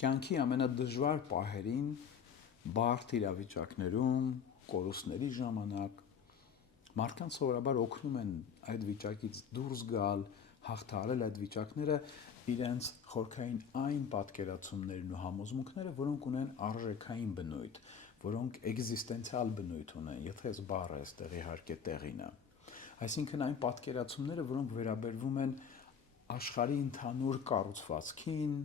կյանքի ամենադժվար պահերին, բարդ իրավիճակներում, կորուստների ժամանակ մարդկանց սովորաբար օգնում են այդ վիճակից դուրս գալ, հաղթահարել այդ վիճակները իրենց խորքային այն պատկերացումներն ու համոզմունքները, որոնք ունեն արժեքային բնույթ, որոնք էգզիստենցիալ բնույթ ունեն, եթե այս բառը այստեղ իհարկե տեղին է։ Այսինքն այն պատկերացումները, որոնք վերաբերվում են աշխարհի ընդհանուր կառուցվածքին,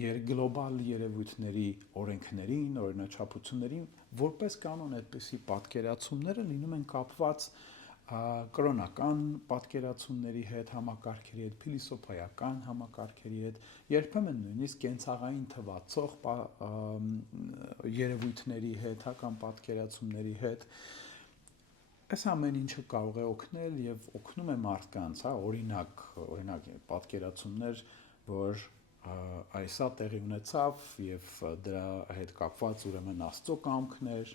գլոբալ երևույթների օրենքներին, օրինաչափություններին, որպես կանոն այդպիսի պատկերացումները լինում են կապված կրոնական պատկերացումների հետ, համակարգերի հետ, փիլիսոփայական համակարգերի հետ, երբեմն նույնիսկ կենցաղային թվացող երևույթների հետ, կամ պատկերացումների հետ։ Այս ամեն ինչը կարող է օգնել եւ օգնում է մարդկանց, օրինակ պատկերացումներ, որ այսա տեղի ունեցավ եւ դրա հետ կապված ուրեմն Աստծո կամքներ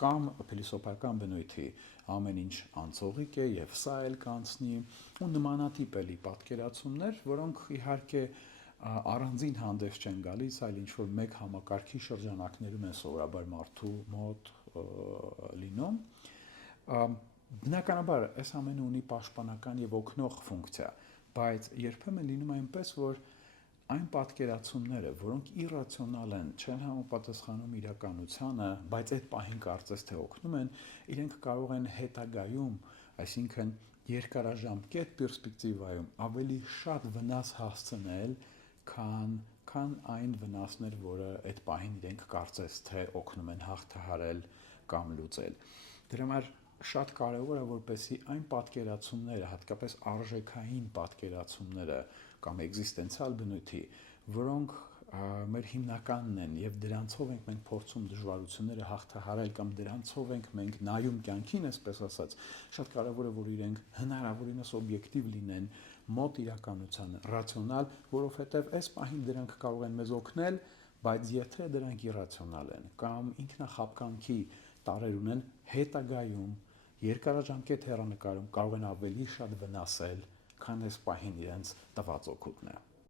կամ փիլիսոփայական բնույթի ամեն ինչ անցողիկ է եւ սա էլ կանցնի ու նմանատիպ էլի պատկերացումներ, որոնք իհարկե առանձին հանդես չեն գալիս, այլ ինչ որ մեկ համակարգի շրջանակներում են սովորաբար մարդու մոտ լինում։ Բնականաբար այս ամենը ունի պաշտպանական եւ օգնող ֆունկցիա, բայց երբեմն լինում է այնպես, որ այն պատկերացումները, որոնք իրացիոնալ են, չեն համապատասխանում իրականությանը, բայց այդ պահին կարծես թե օգնում են, իրենք կարող են հետագայում, այսինքն երկարաժամկետ պերսպեկտիվայում ավելի շատ վնաս հասցնել, քան այն վնասներ, որը այդ պահին իրենք կարծես թե օգնում են հաղթահարել կամ լուծել։ Դրա համար շատ կարևոր է, որպեսզի այն պատկերացումները, հատկապես արժեքային պատկերացումները կամ էգզիստենցիալ բնույթի, որոնք մեր հիմնականն են եւ դրանցով ենք մենք փորձում դժվարությունները հաղթահարել կամ դրանցով ենք մենք նայում կյանքին, այսպես ասած, շատ կարևոր է, որ իրենք հնարավորինս օբյեկտիվ լինեն, մոտ իրականությանը, ռացիոնալ, որովհետեւ այս պահին դրանք կարող են մեզ օգնել, բայց եթե դրանք իրացիոնալ են կամ ինքնախապկանքի տարեր ունեն, հետագայում երկարաժամկետ հեռանկարում կարող են ավելի շատ վնասել, քան այս պահին իրենց տված օգուտն է։